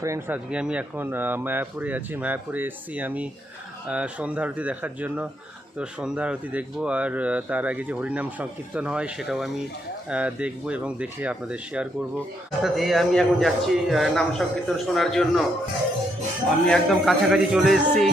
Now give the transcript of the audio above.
ফ্রেন্ডস, আজকে আমি এখন মায়াপুরে আছি। মায়াপুরে এসেছি আমি সন্ধ্যা আরতি দেখার জন্য। তো সন্ধ্যা আরতি দেখবো, আর তার আগে যে হরিনাম সংকীর্তন হয় সেটাও আমি দেখব এবং দেখে আপনাদের শেয়ার করব। রাস্তা দিয়ে আমি এখন যাচ্ছি নাম সংকীর্তন শোনার জন্য। আমি একদম কাছাকাছি চলে এসেছি।